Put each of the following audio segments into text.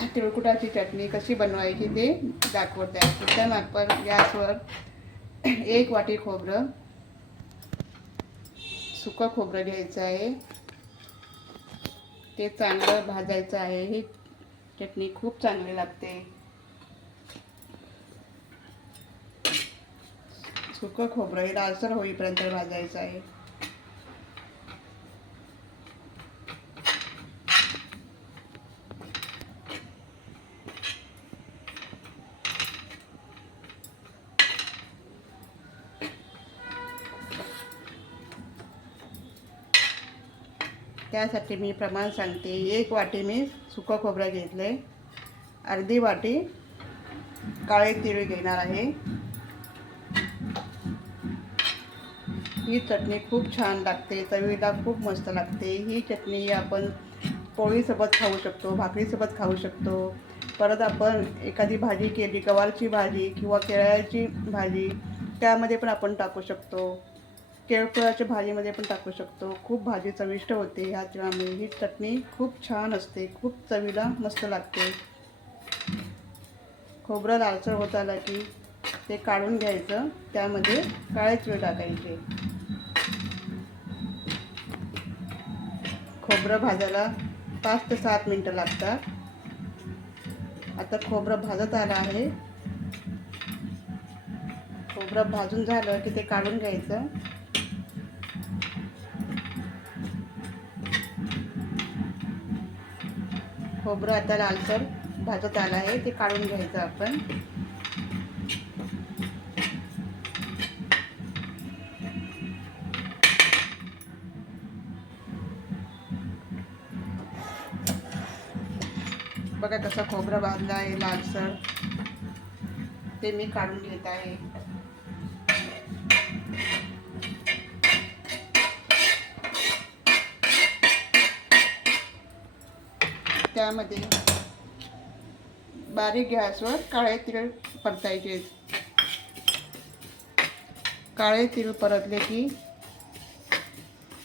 तिळकुटाची चटणी कशी बनवायची ते दाखवत. आहे त्या गॅसवर एक वाटी खोबरं सुकं खोबरं घ्यायचं आहे. ते चांगलं भाजायचं आहे. ही चटणी खूप चांगली लागते. सुकं खोबरं हे लालसर होईपर्यंत भाजायचं आहे. त्यासाठी मी प्रमाण सांगते. एक वाटी मी सुकं खोबरं घेतले अर्धी वाटी काळे तिळ घेणार आहे. ही चटणी खूप छान लागते. चवीला खूप मस्त लागते. ही चटणी आपण पोळीसोबत खाऊ शकतो भाकरीसोबत खाऊ शकतो. परत आपण एखादी भाजी केली गवारची भाजी किंवा केळ्याची भाजी त्यामध्ये पण आपण टाकू शकतो. केळफुळाच्या भाजीमध्ये पण टाकू शकतो. खूप भाजी चविष्ट होते. ह्या तिळामुळे ही चटणी खूप छान असते. खूप चवीला मस्त लागते. खोबरं लालसर होत आला की ते काढून घ्यायचं. त्यामध्ये काळे तीळ टाकायचे. खोबरं भाजायला पाच ते सात मिनटं लागतात. आता खोबरं भाजत आलं आहे. खोबरं भाजून झालं की ते काढून घ्यायचं. खोबरं आता लालसर भाजत आलं आहे ते काढून घ्यायचं आपण. बघा कसं खोबरं भाजलं आहे लालसर. ते मी काढून घेत आहे. त्यामध्ये बारीक गॅसवर काळे तिळ परतायचे. काळे तिळ परतले की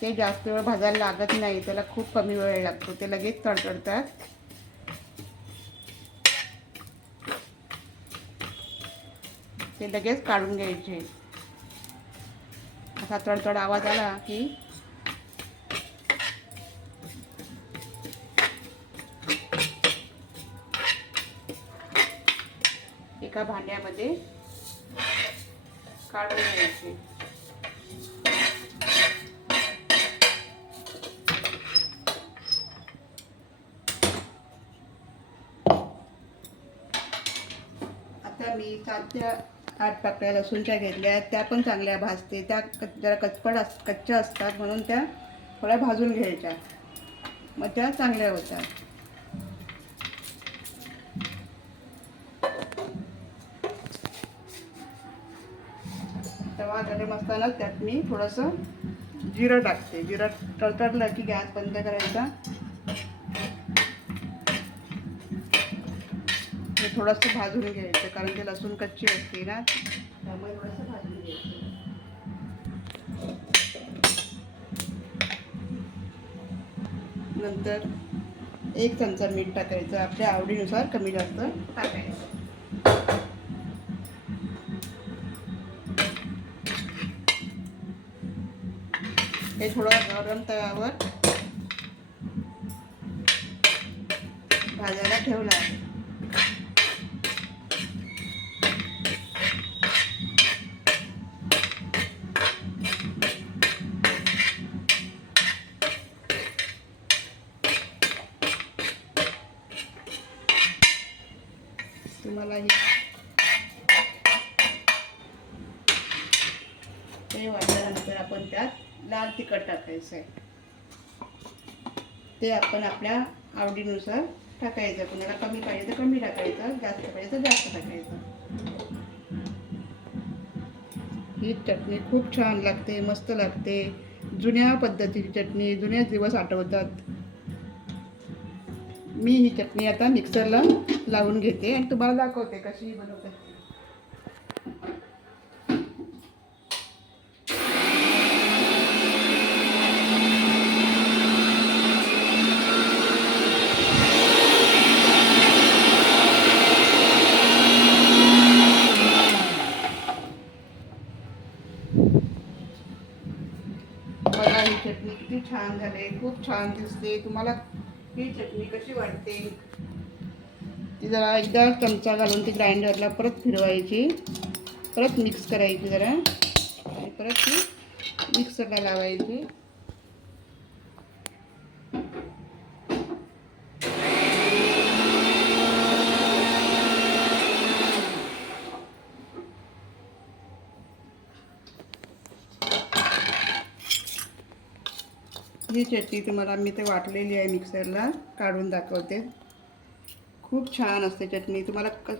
ते जास्त वेळ भाजायला लागत नाही त्याला खूप कमी वेळ लागतो ते लगेच तडतडतात. ते लगेच काढून घ्यायचे. असा तडतड आवाज आला की एका भांड्यामध्ये काढून घ्यायचे. आता मी सात आठ पाकळ्या लसूणच्या घेतल्या आहेत. त्या पण चांगल्या भाजते. त्या क जरा कचपट अस कच्च्या असतात म्हणून त्या थोड्या भाजून घ्यायच्या. मग त्या चांगल्या होतात. तवा गरम असताना त्यात मी थोडंसं जिरं टाकते. जिरं तडतडलं की गॅस बंद करायचा. हे थोडंसं भाजून घ्यायचं कारण ते लसूण कच्ची असते ना त्यामुळे थोडंसं भाजून घ्यायचं. नंतर एक चमचा मीठ टाकायचं. आपल्या आवडीनुसार कमी जास्त टाकायचं. हे थोडं गरम तव्यावर भाजायला ठेवलं आहे. तुम्हाला हे ते वाढल्यानंतर आपण त्यात लाल तिखट टाकायचं आहे. ते आपण आपल्या आवडीनुसार टाकायचं. कुणाला कमी पाहिजे तर कमी टाकायचं जास्त पाहिजे तर जास्त टाकायचं. ही चटणी खूप छान लागते मस्त लागते. जुन्या पद्धतीची चटणी जुने दिवस आठवतात. मी ही चटणी आता मिक्सरला लावून घेते आणि तुम्हाला दाखवते कशी बनवते. चटणी किती छान झाले खूप छान दिसते तुम्हाला ही चटणी कशी वाटते? ती जरा एकदा चमचा घालून ती ग्राइंडरला परत फिरवायची. परत मिक्स करायची जरा. आणि परत ती मिक्सरला लावायची. ही चटणी तुम्हाला मी ते वाटलेली आहे मिक्सरला काढून दाखवते. खूप छान असते चटणी. तुम्हाला क